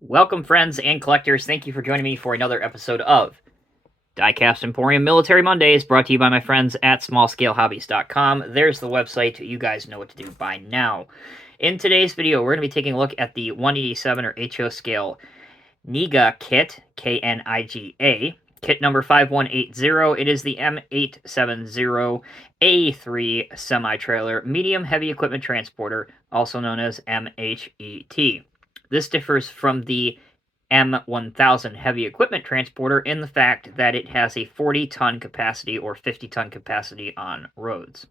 Welcome, friends and collectors. Thank you for joining me for another episode of Diecast Emporium Military Mondays, brought to you by my friends at smallscalehobbies.com. There's the website. You guys know what to do by now. In today's video, we're going to be taking a look at the 187 or HO scale Kniga kit, Kniga, kit number 5180. It is the M870A3 semi-trailer medium heavy equipment transporter, also known as MHET. This differs from the M1000 heavy equipment transporter in the fact that it has a 40-ton capacity or 50-ton capacity on roads.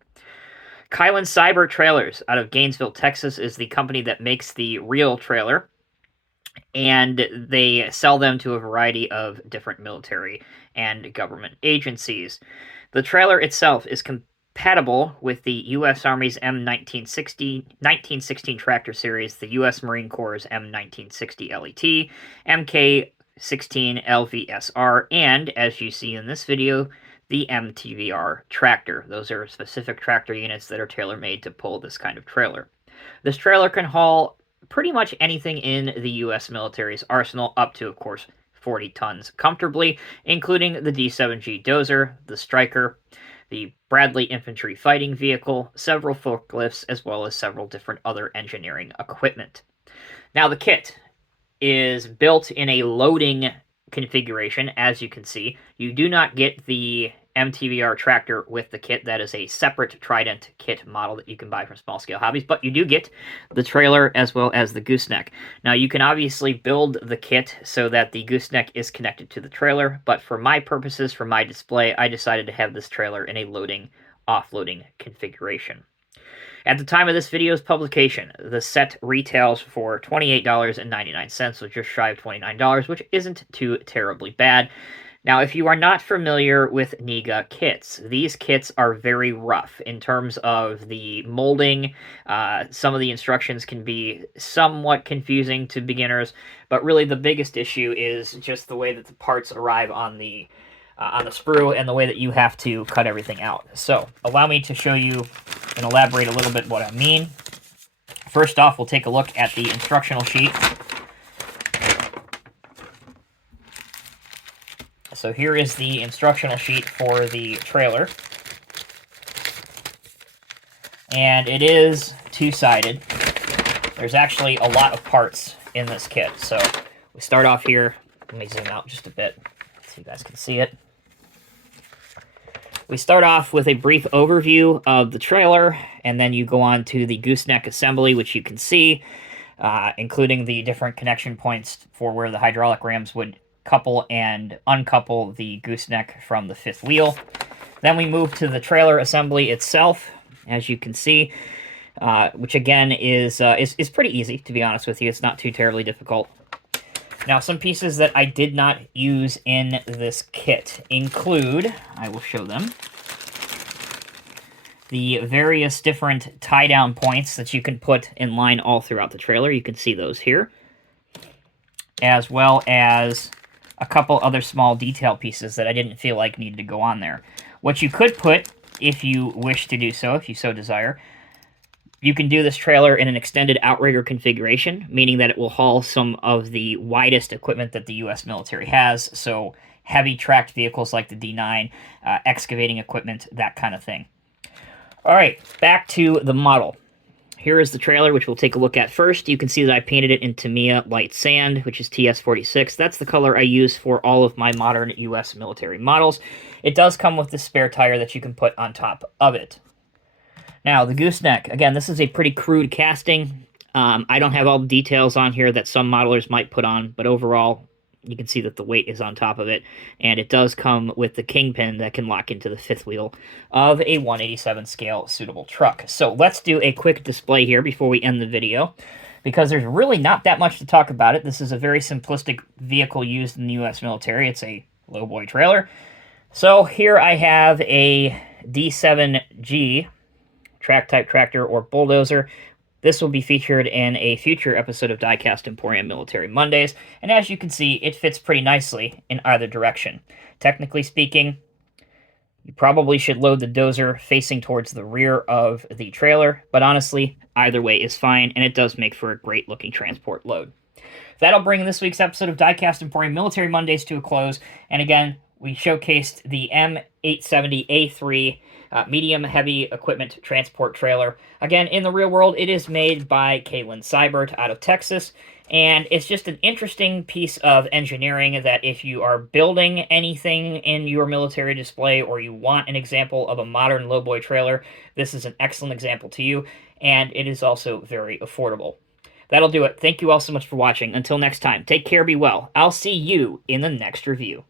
Kylan Cyber Trailers out of Gainesville, Texas is the company that makes the real trailer, and they sell them to a variety of different military and government agencies. The trailer itself is compatible with the U.S. Army's M1916 tractor series, the U.S. Marine Corps' M1960 LET, MK16 LVSR, and, as you see in this video, the MTVR tractor. Those are specific tractor units that are tailor-made to pull this kind of trailer. This trailer can haul pretty much anything in the U.S. military's arsenal, up to, of course, 40 tons comfortably, including the D-7G Dozer, the Stryker, the Bradley Infantry Fighting Vehicle, several forklifts, as well as several different other engineering equipment. Now, the kit is built in a loading configuration, as you can see. You do not get the MTVR tractor with the kit. That is a separate Trident kit model that you can buy from Small Scale Hobbies, but you do get the trailer as well as the gooseneck. Now, you can obviously build the kit so that the gooseneck is connected to the trailer, but for my purposes, for my display, I decided to have this trailer in a loading, offloading configuration. At the time of this video's publication, the set retails for $28.99, so just shy of $29, which isn't too terribly bad. Now, if you are not familiar with Kniga kits, these kits are very rough in terms of the molding. Some of the instructions can be somewhat confusing to beginners, but really the biggest issue is just the way that the parts arrive on the sprue and the way that you have to cut everything out. So, allow me to show you and elaborate a little bit what I mean. First off, we'll take a look at the instructional sheet. So here is the instructional sheet for the trailer. And it is two-sided. There's actually a lot of parts in this kit. So we start off here. Let me zoom out just a bit so you guys can see it. We start off with a brief overview of the trailer, and then you go on to the gooseneck assembly, which you can see, including the different connection points for where the hydraulic rams would couple and uncouple the gooseneck from the fifth wheel. Then we move to the trailer assembly itself, as you can see, which again is pretty easy, to be honest with you. It's not too terribly difficult. Now, some pieces that I did not use in this kit include, I will show them, the various different tie-down points that you can put in line all throughout the trailer. You can see those here, as well as a couple other small detail pieces that I didn't feel like needed to go on there. What you could put, if you wish to do so, if you so desire, you can do this trailer in an extended outrigger configuration, meaning that it will haul some of the widest equipment that the U.S. military has, so heavy tracked vehicles like the D9, excavating equipment, that kind of thing. All right, back to the model. Here is the trailer, which we'll take a look at first. You can see that I painted it in Tamiya Light Sand, which is TS46. That's the color I use for all of my modern U.S. military models. It does come with the spare tire that you can put on top of it. Now, the gooseneck. Again, this is a pretty crude casting. I don't have all the details on here that some modelers might put on, but overall, you can see that the weight is on top of it, and it does come with the kingpin that can lock into the fifth wheel of a 187 scale suitable truck. So let's do a quick display here before we end the video, because there's really not that much to talk about it. This is a very simplistic vehicle used in the U.S. military. It's a lowboy trailer. So here I have a D7G track-type tractor or bulldozer. This will be featured in a future episode of Diecast Emporium Military Mondays, and as you can see, it fits pretty nicely in either direction. Technically speaking, you probably should load the dozer facing towards the rear of the trailer, but honestly, either way is fine, and it does make for a great-looking transport load. that'll bring this week's episode of Diecast Emporium Military Mondays to a close. And again, we showcased the M870A3 medium heavy equipment transport trailer. Again, in the real world, it is made by Kaylin Seibert out of Texas. And it's just an interesting piece of engineering that if you are building anything in your military display or you want an example of a modern lowboy trailer, this is an excellent example to you, and it is also very affordable. That'll do it. Thank you all so much for watching. Until next time, take care, be well. I'll see you in the next review.